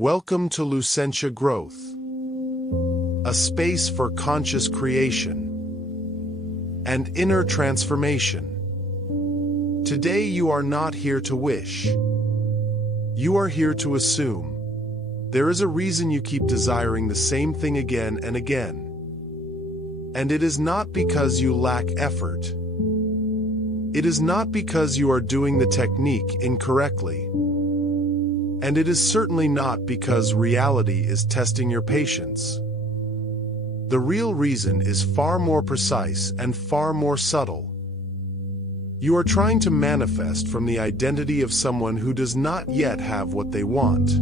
Welcome to Lucentia Growth, a space for conscious creation and inner transformation. Today you are not here to wish. You are here to assume. There is a reason you keep desiring the same thing again and again. And it is not because you lack effort. It is not because you are doing the technique incorrectly. And it is certainly not because reality is testing your patience. The real reason is far more precise and far more subtle. You are trying to manifest from the identity of someone who does not yet have what they want.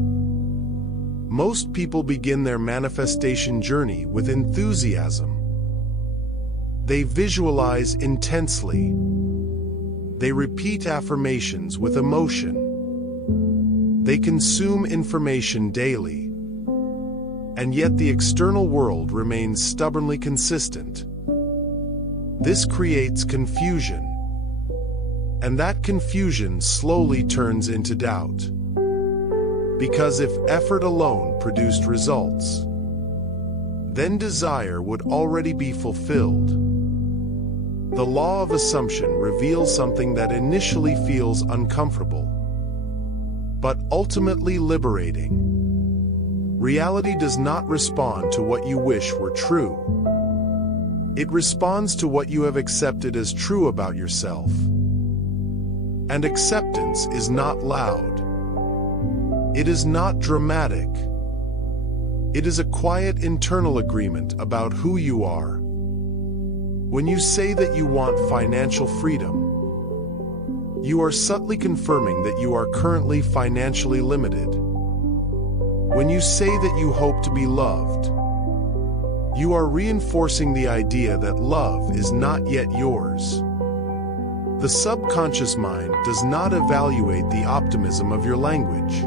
Most people begin their manifestation journey with enthusiasm. They visualize intensely. They repeat affirmations with emotion. They consume information daily, and yet the external world remains stubbornly consistent. This creates confusion, and that confusion slowly turns into doubt. Because if effort alone produced results, then desire would already be fulfilled. The law of assumption reveals something that initially feels uncomfortable, but ultimately liberating. Reality does not respond to what you wish were true. It responds to what you have accepted as true about yourself. And acceptance is not loud. It is not dramatic. It is a quiet internal agreement about who you are. When you say that you want financial freedom, you are subtly confirming that you are currently financially limited. When you say that you hope to be loved, you are reinforcing the idea that love is not yet yours. The subconscious mind does not evaluate the optimism of your language.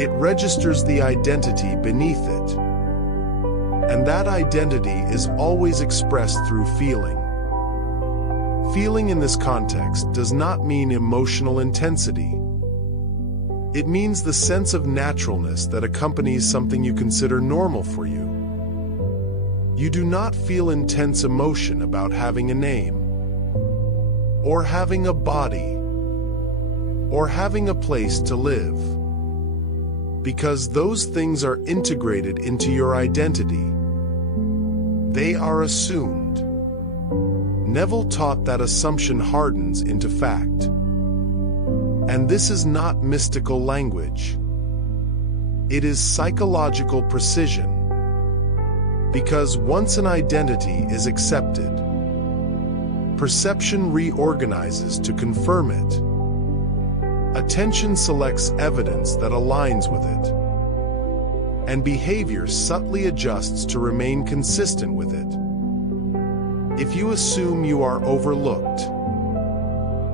It registers the identity beneath it. And that identity is always expressed through feeling. Feeling in this context does not mean emotional intensity. It means the sense of naturalness that accompanies something you consider normal for you. You do not feel intense emotion about having a name, or having a body, or having a place to live, because those things are integrated into your identity. They are assumed. Neville taught that assumption hardens into fact. And this is not mystical language. It is psychological precision. Because once an identity is accepted, perception reorganizes to confirm it. Attention selects evidence that aligns with it. And behavior subtly adjusts to remain consistent with it. If you assume you are overlooked,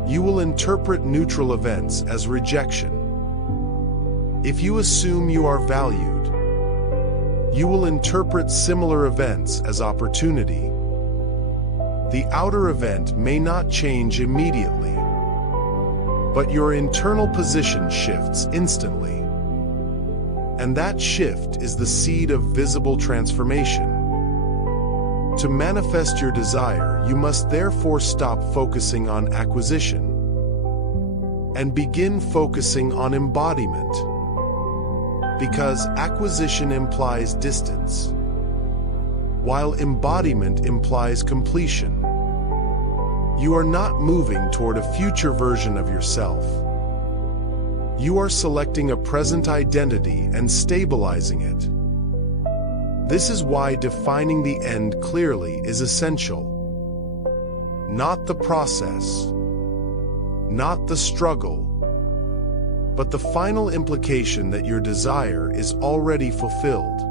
you will interpret neutral events as rejection. If you assume you are valued, you will interpret similar events as opportunity. The outer event may not change immediately, but your internal position shifts instantly. And that shift is the seed of visible transformation. To manifest your desire, you must therefore stop focusing on acquisition and begin focusing on embodiment. Because acquisition implies distance, while embodiment implies completion. You are not moving toward a future version of yourself. You are selecting a present identity and stabilizing it. This is why defining the end clearly is essential. Not the process, not the struggle, but the final implication that your desire is already fulfilled.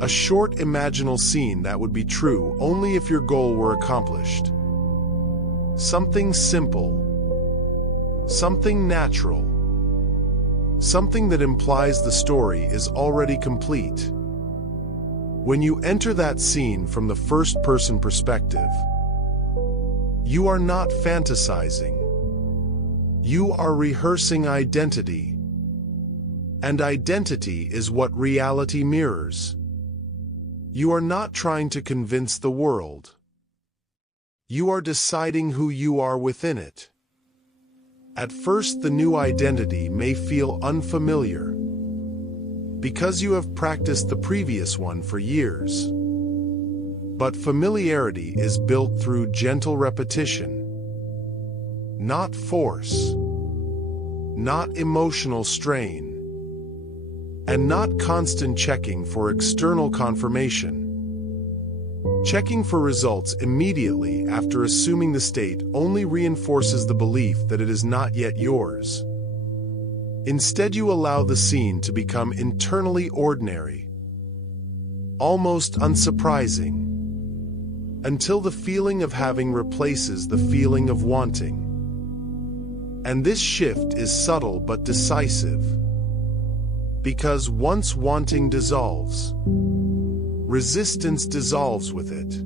A short imaginal scene that would be true only if your goal were accomplished. Something simple, something natural, something that implies the story is already complete. When you enter that scene from the first-person perspective, you are not fantasizing. You are rehearsing identity. And identity is what reality mirrors. You are not trying to convince the world. You are deciding who you are within it. At first, the new identity may feel unfamiliar, because you have practiced the previous one for years. But familiarity is built through gentle repetition, not force, not emotional strain, and not constant checking for external confirmation. Checking for results immediately after assuming the state only reinforces the belief that it is not yet yours. Instead, you allow the scene to become internally ordinary, almost unsurprising, until the feeling of having replaces the feeling of wanting. And this shift is subtle but decisive, because once wanting dissolves, resistance dissolves with it.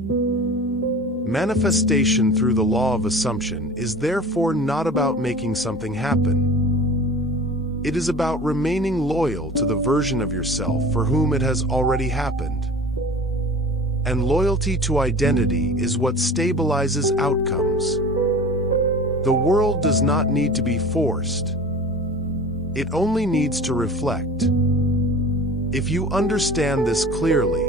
Manifestation through the law of assumption is therefore not about making something happen. It is about remaining loyal to the version of yourself for whom it has already happened. And loyalty to identity is what stabilizes outcomes. The world does not need to be forced. It only needs to reflect. If you understand this clearly,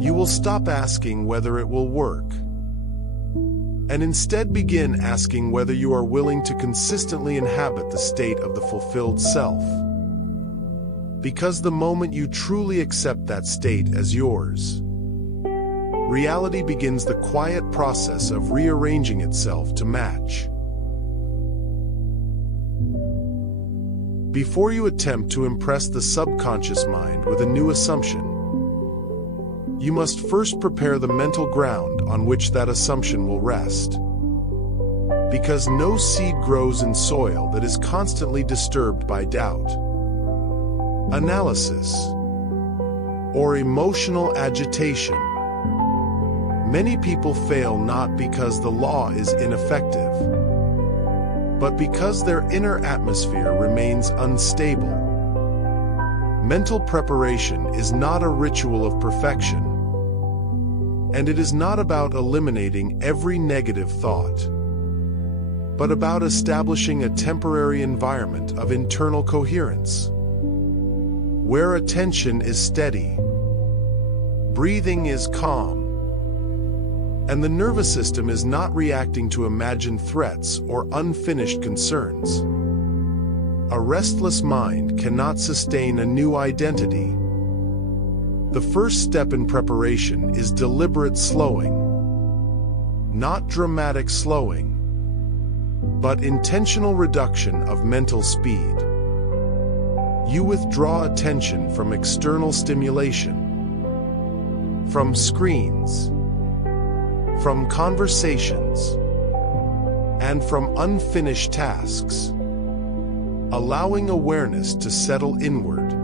you will stop asking whether it will work, and instead begin asking whether you are willing to consistently inhabit the state of the fulfilled self. Because the moment you truly accept that state as yours, reality begins the quiet process of rearranging itself to match. Before you attempt to impress the subconscious mind with a new assumption, you must first prepare the mental ground on which that assumption will rest. Because no seed grows in soil that is constantly disturbed by doubt, analysis, or emotional agitation. Many people fail not because the law is ineffective, but because their inner atmosphere remains unstable. Mental preparation is not a ritual of perfection, and it is not about eliminating every negative thought, but about establishing a temporary environment of internal coherence, where attention is steady, breathing is calm, and the nervous system is not reacting to imagined threats or unfinished concerns. A restless mind cannot sustain a new identity. The first step in preparation is deliberate slowing. Not dramatic slowing, but intentional reduction of mental speed. You withdraw attention from external stimulation, from screens, from conversations, and from unfinished tasks, allowing awareness to settle inward.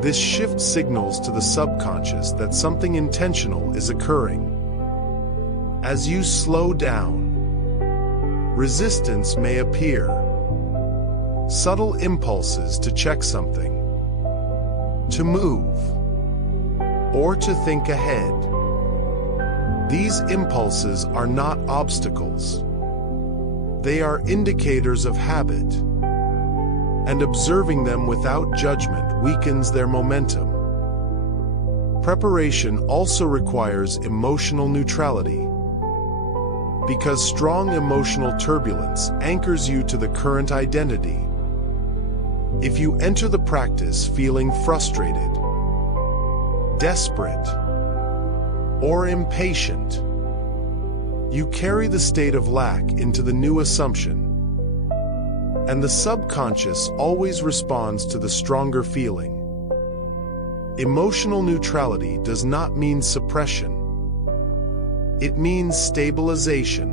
This shift signals to the subconscious that something intentional is occurring. As you slow down, resistance may appear. Subtle impulses to check something, to move, or to think ahead. These impulses are not obstacles. They are indicators of habit, and observing them without judgment weakens their momentum. Preparation also requires emotional neutrality, because strong emotional turbulence anchors you to the current identity. If you enter the practice feeling frustrated, desperate, or impatient, you carry the state of lack into the new assumption, and the subconscious always responds to the stronger feeling. Emotional neutrality does not mean suppression. It means stabilization.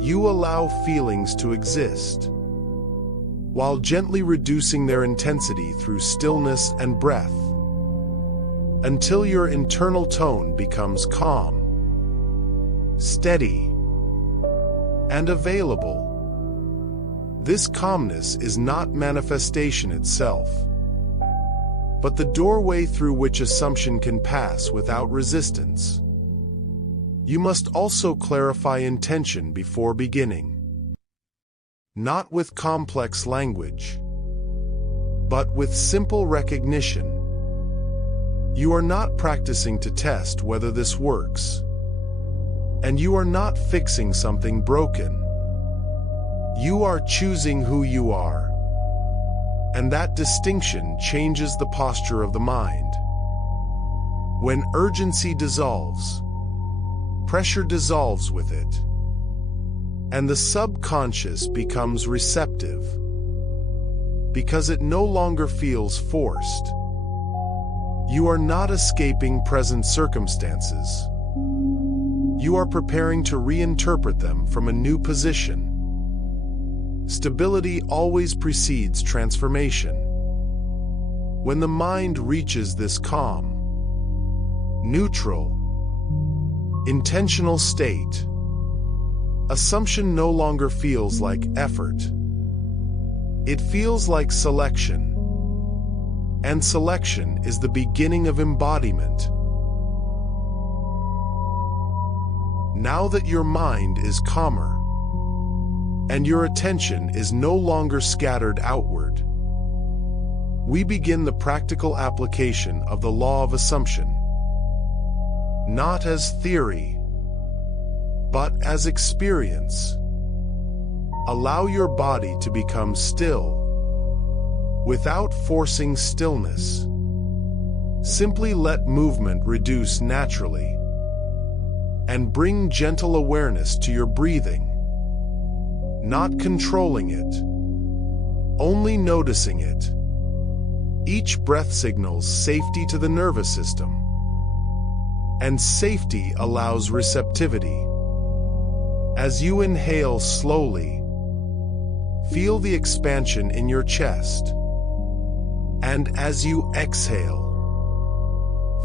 You allow feelings to exist, while gently reducing their intensity through stillness and breath, until your internal tone becomes calm, steady, and available. This calmness is not manifestation itself, but the doorway through which assumption can pass without resistance. You must also clarify intention before beginning. Not with complex language, but with simple recognition. You are not practicing to test whether this works, and you are not fixing something broken. You are choosing who you are, and that distinction changes the posture of the mind. When urgency dissolves, pressure dissolves with it, and the subconscious becomes receptive, because it no longer feels forced. You are not escaping present circumstances. You are preparing to reinterpret them from a new position. Stability always precedes transformation. When the mind reaches this calm, neutral, intentional state, assumption no longer feels like effort. It feels like selection, and selection is the beginning of embodiment. Now that your mind is calmer, and your attention is no longer scattered outward, we begin the practical application of the law of assumption. Not as theory, but as experience. Allow your body to become still, without forcing stillness. Simply let movement reduce naturally, and bring gentle awareness to your breathing. Not controlling it, only noticing it. Each breath signals safety to the nervous system, and safety allows receptivity. As you inhale slowly, feel the expansion in your chest, and as you exhale,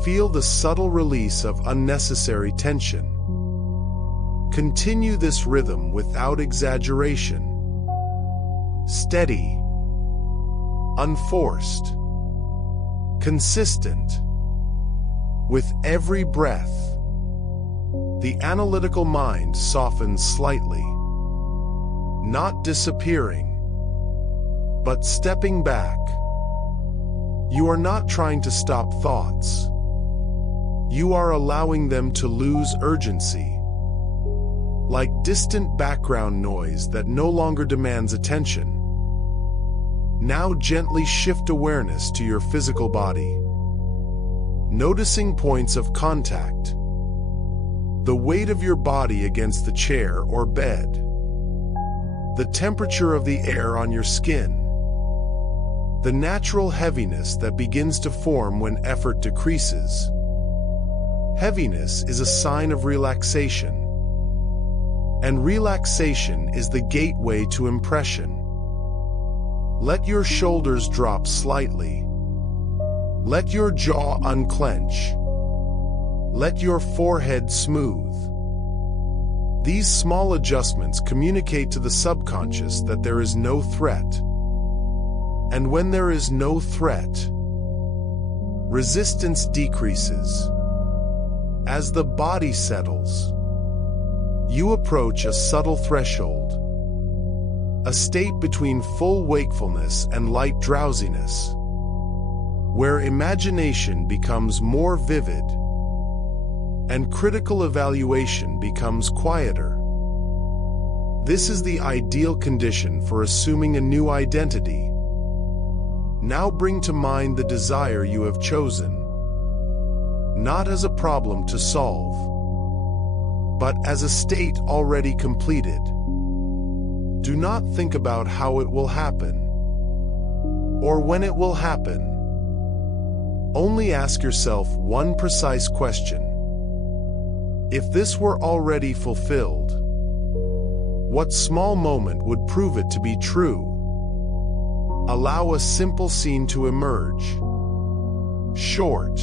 feel the subtle release of unnecessary tension. Continue this rhythm without exaggeration. Steady, unforced, consistent. With every breath, the analytical mind softens slightly, not disappearing, but stepping back. You are not trying to stop thoughts. You are allowing them to lose urgency, like distant background noise that no longer demands attention. Now gently shift awareness to your physical body, noticing points of contact, the weight of your body against the chair or bed, the temperature of the air on your skin, the natural heaviness that begins to form when effort decreases. Heaviness is a sign of relaxation, and relaxation is the gateway to impression. Let your shoulders drop slightly. Let your jaw unclench. Let your forehead smooth. These small adjustments communicate to the subconscious that there is no threat. And when there is no threat, resistance decreases. As the body settles, you approach a subtle threshold, a state between full wakefulness and light drowsiness, where imagination becomes more vivid and critical evaluation becomes quieter. This is the ideal condition for assuming a new identity. Now bring to mind the desire you have chosen, not as a problem to solve, but as a state already completed. Do not think about how it will happen, or when it will happen. Only ask yourself one precise question. If this were already fulfilled, what small moment would prove it to be true? Allow a simple scene to emerge. Short,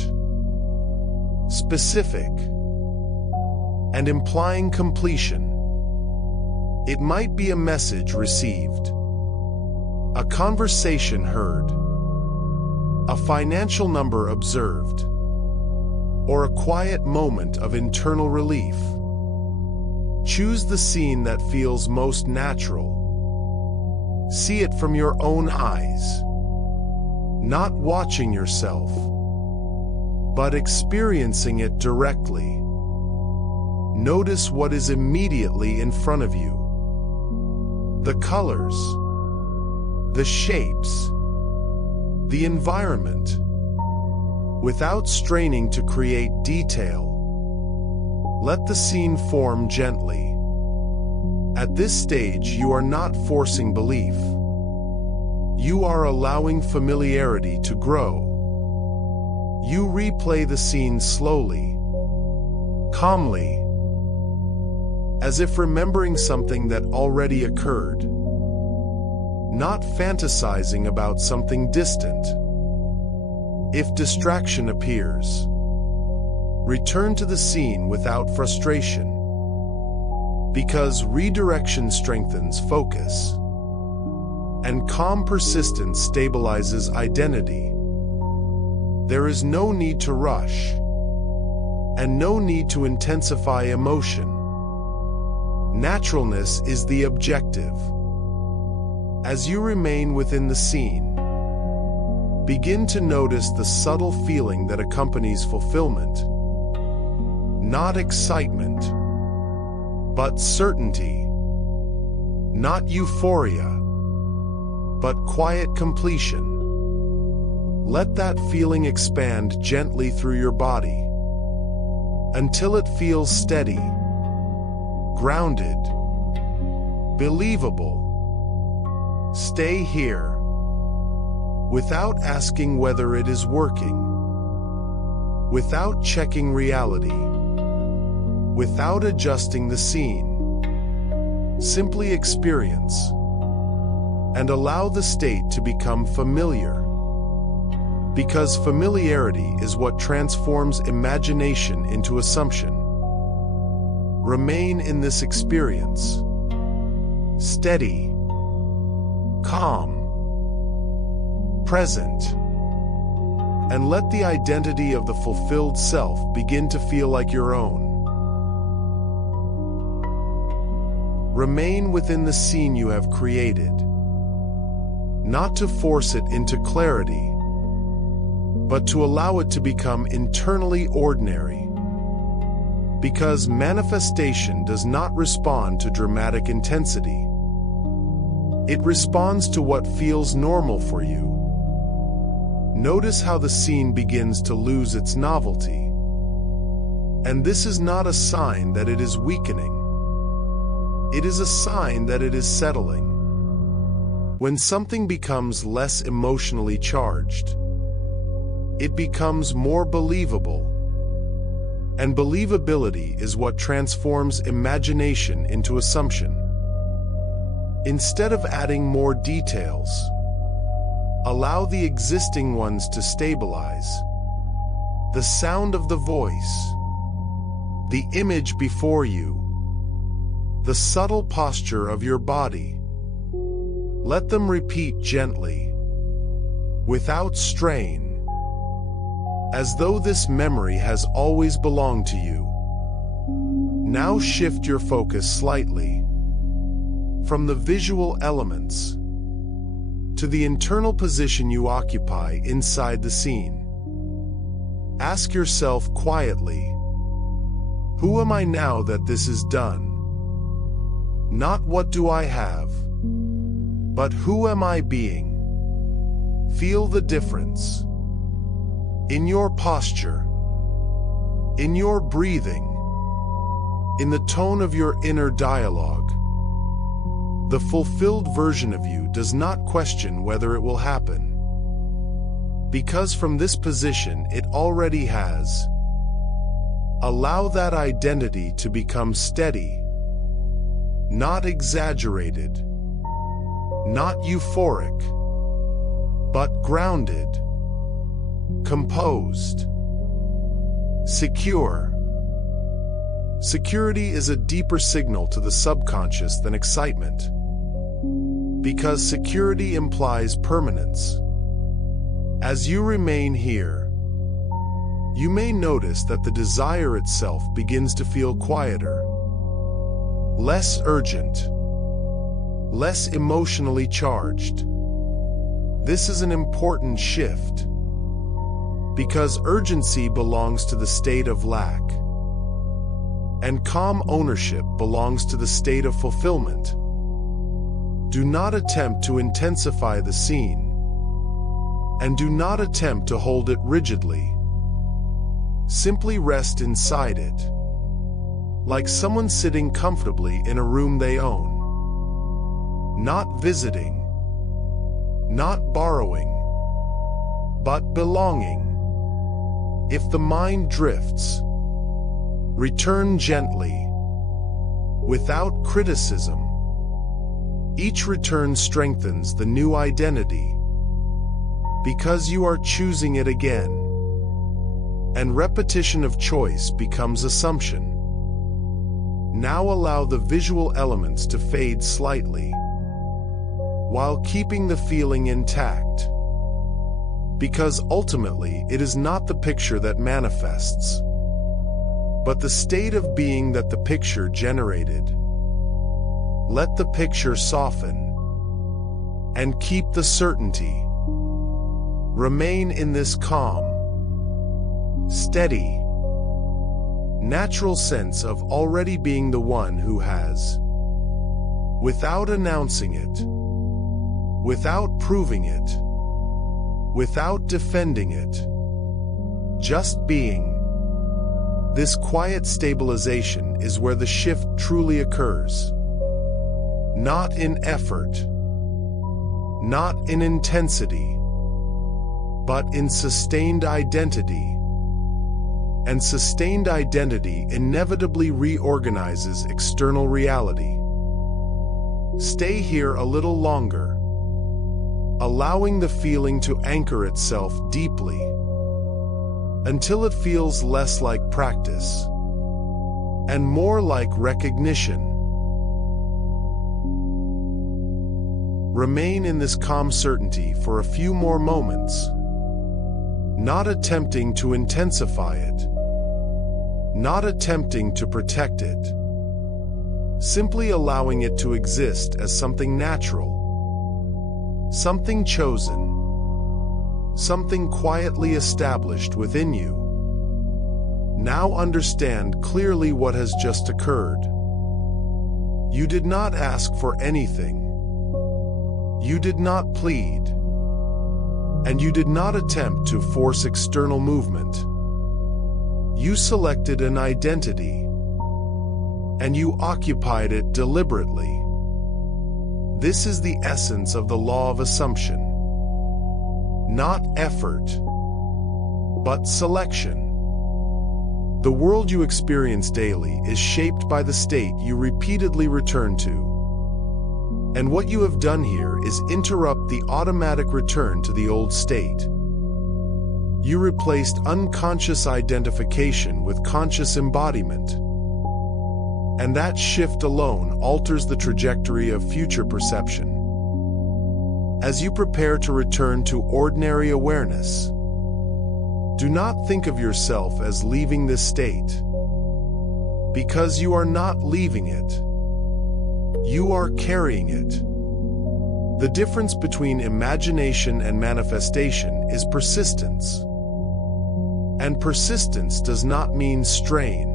specific, and implying completion. It might be a message received, conversation heard, a financial number observed, or a quiet moment of internal relief. Choose the scene that feels most natural. See it from your own eyes, not watching yourself, but experiencing it directly. Notice what is immediately in front of you. The colors, the shapes, the environment, without straining to create detail. Let the scene form gently. At this stage, you are not forcing belief. You are allowing familiarity to grow. You replay the scene slowly, calmly, as if remembering something that already occurred, not fantasizing about something distant. If distraction appears, return to the scene without frustration, because redirection strengthens focus, and calm persistence stabilizes identity. There is no need to rush, and no need to intensify emotion. Naturalness is the objective. As you remain within the scene, begin to notice the subtle feeling that accompanies fulfillment. Not excitement, but certainty. Not euphoria, but quiet completion. Let that feeling expand gently through your body until it feels steady, grounded, believable. Stay here, without asking whether it is working, without checking reality, without adjusting the scene. Simply experience, and allow the state to become familiar. Because familiarity is what transforms imagination into assumption. Remain in this experience, steady, calm, present, and let the identity of the fulfilled self begin to feel like your own. Remain within the scene you have created, not to force it into clarity, but to allow it to become internally ordinary. Because manifestation does not respond to dramatic intensity. It responds to what feels normal for you. Notice how the scene begins to lose its novelty. And this is not a sign that it is weakening. It is a sign that it is settling. When something becomes less emotionally charged, it becomes more believable. And believability is what transforms imagination into assumption. Instead of adding more details, allow the existing ones to stabilize. The sound of the voice, the image before you, the subtle posture of your body. Let them repeat gently, without strain, as though this memory has always belonged to you. Now shift your focus slightly from the visual elements to the internal position you occupy inside the scene. Ask yourself quietly, who am I now that this is done? Not what do I have, but who am I being? Feel the difference. In your posture, in your breathing, in the tone of your inner dialogue. The fulfilled version of you does not question whether it will happen, because from this position it already has. Allow that identity to become steady, not exaggerated, not euphoric, but grounded, composed, secure. Security is a deeper signal to the subconscious than excitement. Because security implies permanence. As you remain here, you may notice that the desire itself begins to feel quieter, less urgent, less emotionally charged. This is an important shift, because urgency belongs to the state of lack, and calm ownership belongs to the state of fulfillment. Do not attempt to intensify the scene, and do not attempt to hold it rigidly. Simply rest inside it, like someone sitting comfortably in a room they own. Not visiting, not borrowing, but belonging. If the mind drifts, return gently, without criticism. Each return strengthens the new identity, because you are choosing it again, and repetition of choice becomes assumption. Now allow the visual elements to fade slightly, while keeping the feeling intact, because ultimately it is not the picture that manifests, but the state of being that the picture generated. Let the picture soften, and keep the certainty. Remain in this calm, steady, natural sense of already being the one who has, without announcing it, without proving it, without defending it, just being. This quiet stabilization is where the shift truly occurs. Not in effort, not in intensity, but in sustained identity. And sustained identity inevitably reorganizes external reality. Stay here a little longer, allowing the feeling to anchor itself deeply, until it feels less like practice and more like recognition. Remain in this calm certainty for a few more moments, not attempting to intensify it, not attempting to protect it, simply allowing it to exist as something natural, something chosen, something quietly established within you. Now understand clearly what has just occurred. You did not ask for anything. You did not plead. And you did not attempt to force external movement. You selected an identity, and you occupied it deliberately. This is the essence of the law of assumption. Not effort, but selection. The world you experience daily is shaped by the state you repeatedly return to. And what you have done here is interrupt the automatic return to the old state. You replaced unconscious identification with conscious embodiment. And that shift alone alters the trajectory of future perception. As you prepare to return to ordinary awareness, do not think of yourself as leaving this state, because you are not leaving it. You are carrying it. The difference between imagination and manifestation is persistence. And persistence does not mean strain.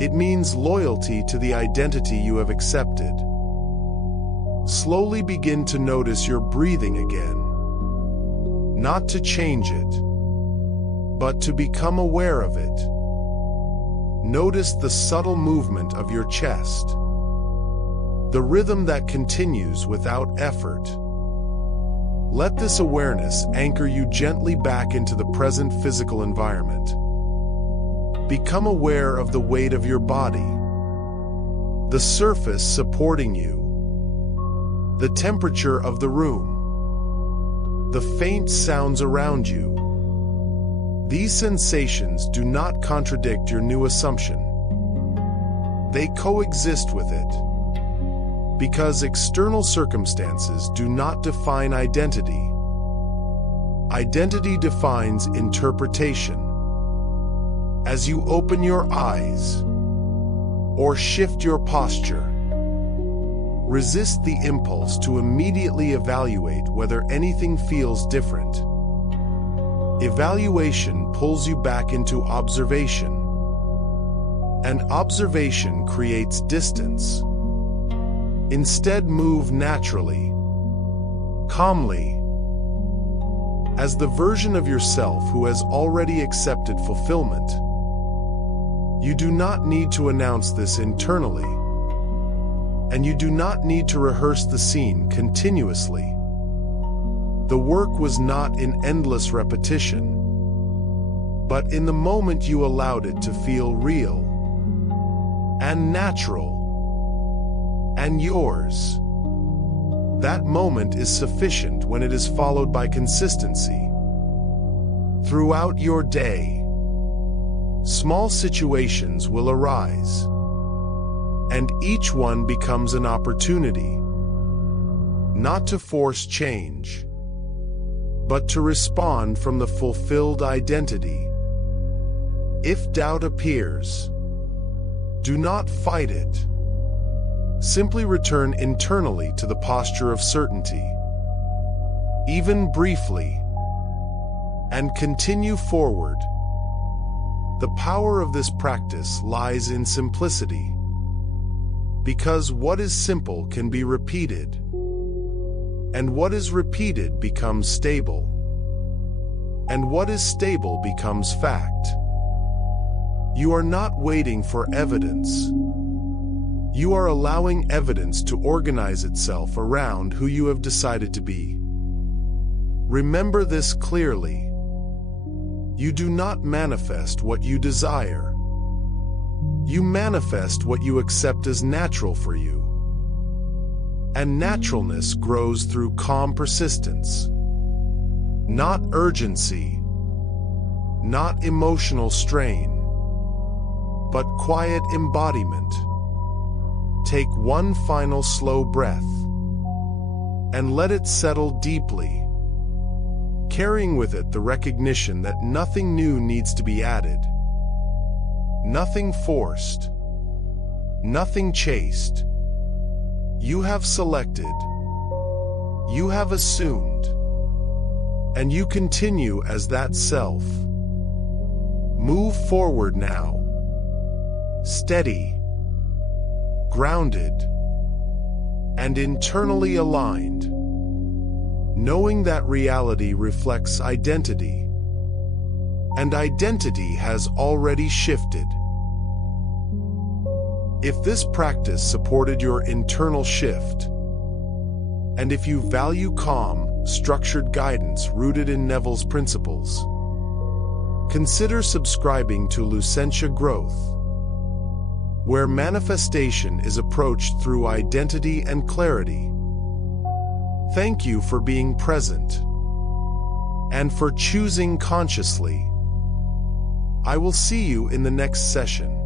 It means loyalty to the identity you have accepted. Slowly begin to notice your breathing again. Not to change it, but to become aware of it. Notice the subtle movement of your chest, the rhythm that continues without effort. Let this awareness anchor you gently back into the present physical environment. Become aware of the weight of your body, the surface supporting you, the temperature of the room, the faint sounds around you. These sensations do not contradict your new assumption. They coexist with it. Because external circumstances do not define identity. Identity defines interpretation. As you open your eyes or shift your posture, resist the impulse to immediately evaluate whether anything feels different. Evaluation pulls you back into observation, and observation creates distance. Instead, move naturally, calmly, as the version of yourself who has already accepted fulfillment. You do not need to announce this internally, and you do not need to rehearse the scene continuously. The work was not in endless repetition, but in the moment you allowed it to feel real and natural and yours. That moment is sufficient when it is followed by consistency. Throughout your day, small situations will arise, and each one becomes an opportunity, not to force change, but to respond from the fulfilled identity. If doubt appears, do not fight it. Simply return internally to the posture of certainty, even briefly, and continue forward. The power of this practice lies in simplicity, because what is simple can be repeated, and what is repeated becomes stable, and what is stable becomes fact. You are not waiting for evidence. You are allowing evidence to organize itself around who you have decided to be. Remember this clearly. You do not manifest what you desire. You manifest what you accept as natural for you. And naturalness grows through calm persistence, not urgency, not emotional strain, but quiet embodiment. Take one final slow breath and let it settle deeply, carrying with it the recognition that nothing new needs to be added, nothing forced, nothing chased. You have selected, you have assumed, and you continue as that self. Move forward now, steady, grounded, and internally aligned, knowing that reality reflects identity, and identity has already shifted. If this practice supported your internal shift, and if you value calm, structured guidance rooted in Neville's principles, consider subscribing to Lucentia Growth, where manifestation is approached through identity and clarity. Thank you for being present and for choosing consciously. I will see you in the next session.